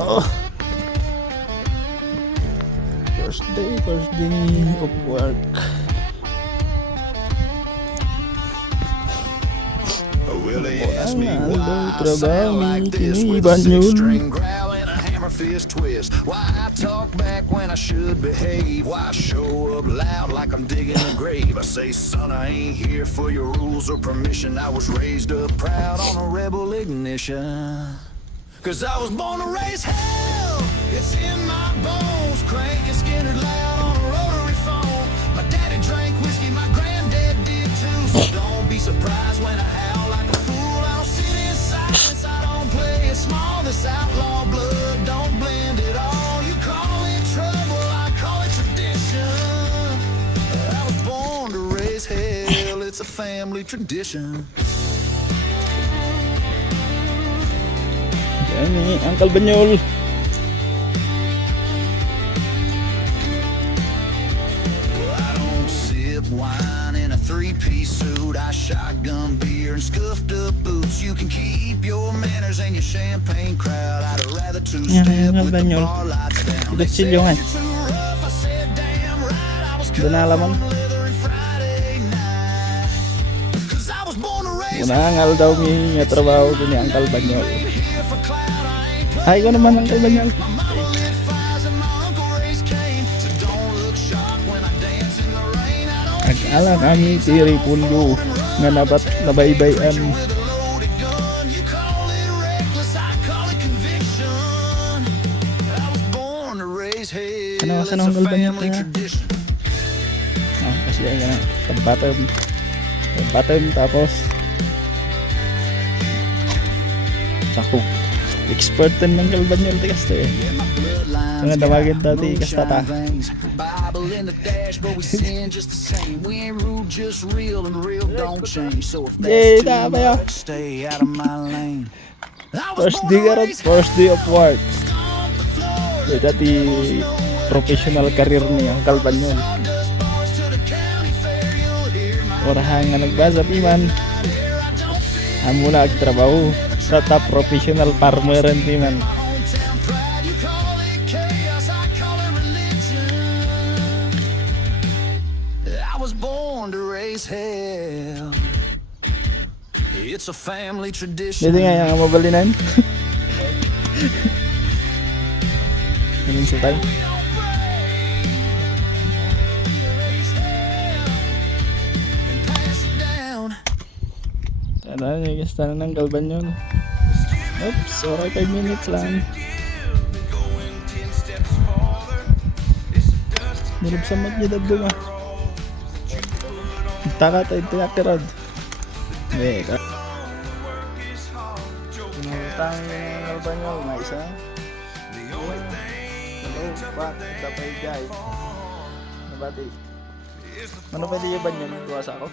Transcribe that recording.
Oh, first day of work. Well, they asked me Wala why daw I trabaho sound like this ni with a Banyol. six-string growl and a hammer fist twist. Why I talk back when I should behave. Why I show up loud like I'm digging a grave. I say, son, I ain't here for your rules or permission. I was raised up proud on a rebel ignition. Cause I was born to raise hell. It's in my bones. Cranking Skinner loud on a rotary phone. My daddy drank whiskey, my granddad did too. So don't be surprised when I howl like a fool. I don't sit in silence, I don't play it small. This outlaw blood don't blend at all. You call it trouble, I call it tradition. I was born to raise hell. It's a family tradition. Yan ni Uncle Banyol. I don't sip wine in a three-piece suit. I shotgun beer and scuffed up boots. You can keep your manners and your champagne crowd. I'd rather two-step Yan, with the Banyol. bar lights down. They said Kutsilyo nga. you're too rough. I said damn right. I was Doon na cut lamang. from leather and Friday night. 'Cause I was born to raise Unangal daw mi nga trabaho din ni Uncle Banyol. here for clout. I ain't Ay ko naman Uncle Banyol. my mama lit fires and my uncle raised cane. So don't look shocked when I dance in the rain. I don't Nag-ala kami tiri pulo nga nabat nabaybayan. with a loaded gun. You call it reckless, I call it conviction. I was born to raise hell. Ano, It's saan a ang galban niya family kaya? tradition. Kasi ay na bottom tapos sakto. Expert din ng Uncle Banyol tigas to eh. Yeah, my bloodline's Mga damagin got dati, kastata. moonshine veins. Bible in the dash, but we sin just the same. We ain't rude, just real, and real don't change. So if Yay, that's too tama yun. much, stay out of my lane. I was First born day to karon, raise first day of work. stomp the floor. Ito dati professional career ni Uncle Banyol. Sawdust bars to the county fair, you'll hear my Orahan nga nagbasa piman. hair. I don't feel Amo na agtrabaho sa top professional farmer rin piman. my hometown pride. You call it chaos, I call it religion. I was born to raise hell. It's a family tradition. Dito nga yung mabalinan. Ganun siya tayo. We don't pray. Raise hell and pass it down. Tara, guys, tayo ng Galban yun. Oops, sorry, 5 minutes lang. Nilab sa mat niya dabdo nga. Taka tayo tinatirad. Wait, pinutang yung Galban yun, may isa. Hello, back, tapay guys. Nabati. Ano pwede yung banyan? Tuwas ako?